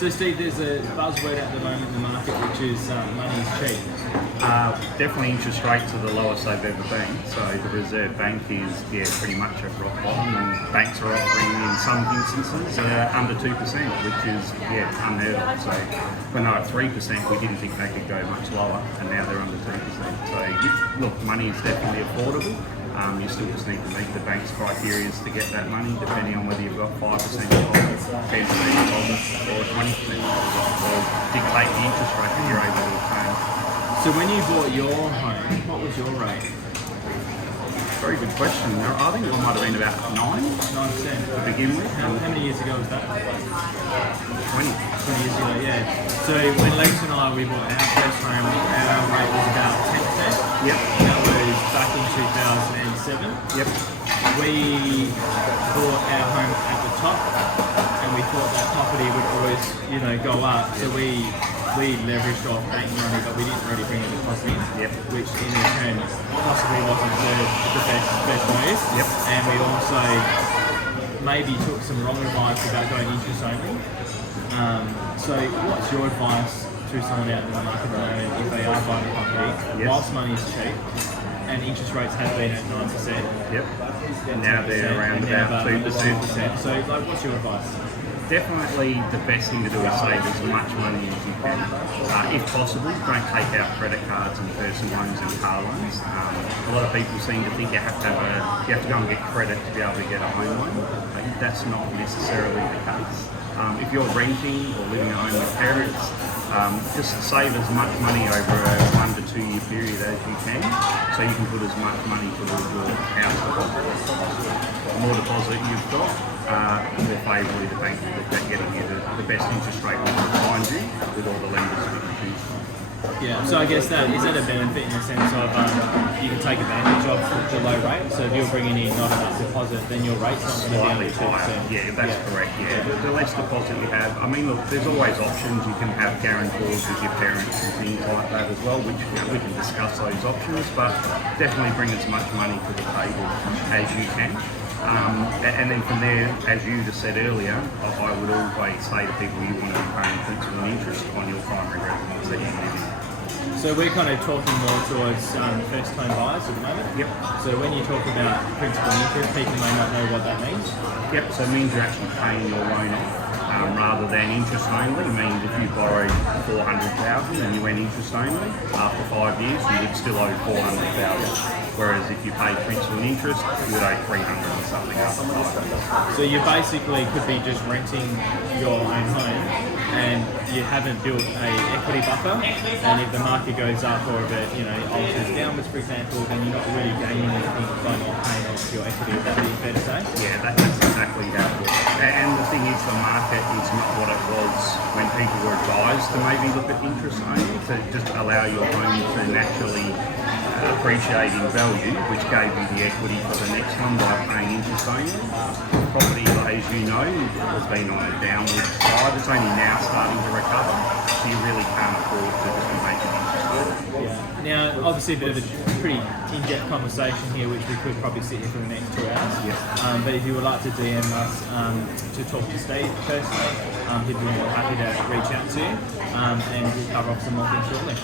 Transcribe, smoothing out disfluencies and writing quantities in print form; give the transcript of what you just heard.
So Steve, there's a buzzword at the moment in the market which is money's cheap. Definitely interest rates are the lowest they've ever been. So the Reserve Bank is pretty much at rock bottom, and banks are offering in some instances under 2%, which is unheard of. So when they were at 3%, we didn't think they could go much lower, and now they're under 2%. So look, money is definitely affordable. You still just need to meet the bank's criteria to get that money, depending on whether you've got 5% deposit, 10% deposit, or 20% deposit, or dictate the interest rate that you're able to obtain. So when you bought your home, what was your rate? Very good question. I think it might have been about 9 9%. to begin with. How many years ago was that? 20. 20 years ago, yeah. So when Lisa and I, we bought our first home, our rate was about 10%. Yep. That was back in 2007. Yep. We bought our home at the top, and we thought that property would always, go up. So we leveraged off bank money, but we didn't really bring a deposit in. Yep. Which in return possibly wasn't the best move. Yep. And we also maybe took some wrong advice about going interest only. So what's your advice to someone out in the market at the moment if they are buying a property, whilst money is cheap, and interest rates have been at 9%? Yep. And now they're around about 2%. So what's your advice? Definitely the best thing to do is save as much money as you can. If possible, don't take out credit cards and personal loans and car loans. A lot of people seem to think you have to go and get credit to be able to get a home loan. That's not necessarily the case. If you're renting or living at home with parents, just save as much money over a 1 to 2 year period as you can, so you can put as much money towards your house deposit as possible. The more deposit you've got, the more favourably the bank will look at getting you the best interest rate we can find you with all the lenders we can choose from. Yeah, so I guess is that a benefit in the sense of you can take advantage of the low rate. So if you're bringing in not enough deposit, then your rate's not going to be slightly higher. Yeah, that's correct. Yeah, the less deposit you have. I mean, look, there's always options. You can have guarantors with your parents and things like that as well, which we can discuss those options. But definitely bring as much money to the table as you can. And then from there, as you just said earlier, I would always say to people you want to be paying principal and interest on your primary residence that you live in. So we're kind of talking more towards first home buyers at the moment. Yep. So when you talk about principal and interest, people may not know what that means. Yep, so it means you're actually paying your loan off. Rather than interest only, it means if you borrowed $400,000 and you went interest only, after 5 years you would still owe $400,000. Whereas if you paid principal and interest, you would owe $300 or something after 5 years. So you basically could be just renting your own home and you haven't built a equity buffer, and if the market goes up or if it alters downwards, for example, then you're not really gaining anything by not paying off your equity. Would that be fair to say? Yeah, that's exactly how it works. And the thing is, the market is not what it was when people were advised to maybe look at interest only, to just allow your home to naturally appreciate in value, which gave you the equity for the next one by paying interest only. Property, as you know, has been on a downward side. It's only now starting to recover, so you really can't afford to just make an interest only. Yeah. Now, obviously, a bit of a pretty in-depth conversation here, which we could probably sit here for the next 2 hours. Yep. But if you would like to DM us to talk to Steve personally, he'd be more happy to reach out to you, and we'll cover off some more things shortly.